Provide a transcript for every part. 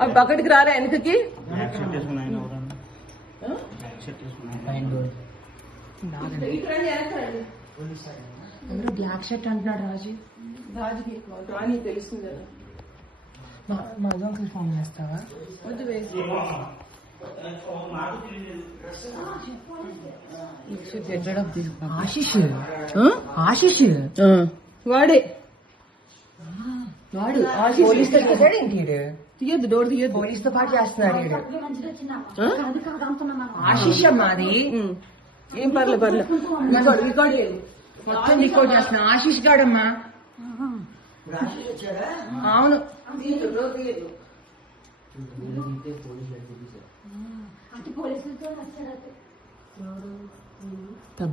అవి పక్కడికి రారా వెనకకి. అందరూ బ్లాక్ షర్ట్ అంటున్నాడు రాజు. రాజుకి రాణి తెలుస్తుంది కదా. మధు అంకుల్ ఫోన్ చేస్తావా? వద్దు వేసి ఆశిష్ ఆశిష్ వాడే వాడు పోలీస్ తీయద్దు, డోర్ తీయద్దు. పోలీస్ తో పాటు చేస్తున్నాడు. ఆశిష్ అమ్మా అది. ఏం పర్లేదు రికార్డ్ మొత్తం రికార్డ్ చేస్తున్నా. ఆశిష్ గాడమ్మా. అవును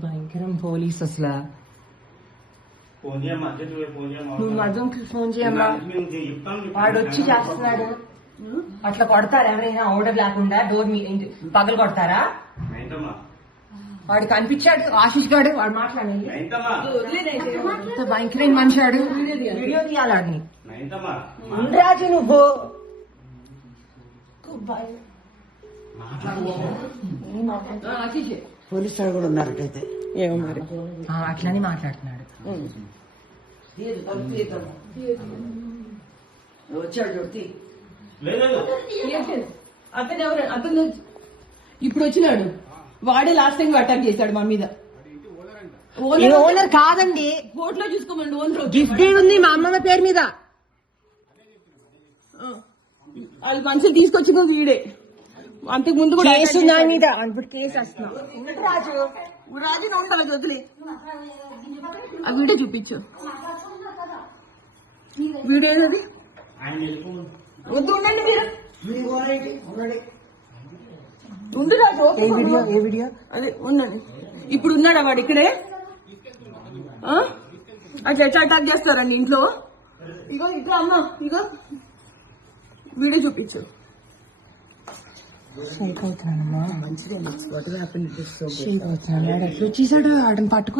భయంకరం పోలీస్ అసలు. నువ్వు మధుకి ఫోన్ చేయమ్మా. వాడు వచ్చి చేస్తున్నాడు. అట్లా కొడతారా ఎవరైనా ఆర్డర్ లేకుండా? డోర్ పగలు కొడతారా? వాడు కనిపించాడు ఆశిష్ గాడు. వాడు మాట్లాడాలి. భయంకరమైన మనిషి వాడు. వీడియో తీయాలని రాజు నువ్వు. పోలీసు వాళ్ళు కూడా ఉన్నారు అయితే. ఏమో మరి అట్లనే మాట్లాడుతున్నాడు. వచ్చాడు. అతను ఎవరు? అతను ఇప్పుడు వచ్చినాడు. వాడే లాస్ట్ టైం అటాక్ చేశాడు మా మీద. ఓనర్ కాదండి, కోర్టులో చూసుకోమండి. ఓనర్ గిఫ్ట్ ఉంది మా అమ్మమ్మ పేరు మీద. వాళ్ళు మనుషులు తీసుకొచ్చింది వీడే. అంతకు ముందు కూడా కేసు నా మీద. ఇప్పుడు కేసు వస్తున్నా. రాజు రాజు ఉండాలి వదిలే. ఆ వీడియో చూపించు. వీడియో ఏది? వద్దు ఉండండి మీరు. ఉండు రాజు. ఏ వీడియో? అదే ఉండండి. ఇప్పుడు ఉన్నాడా వాడు ఇక్కడే? అట్లా ఎట్లా అటాక్ చేస్తారండి ఇంట్లో? ఇగో ఇగో అమ్మా, ఇగో వీడియో చూపించు. మంచిదే. వచ్చేసాడు. వాడిని పట్టుకో.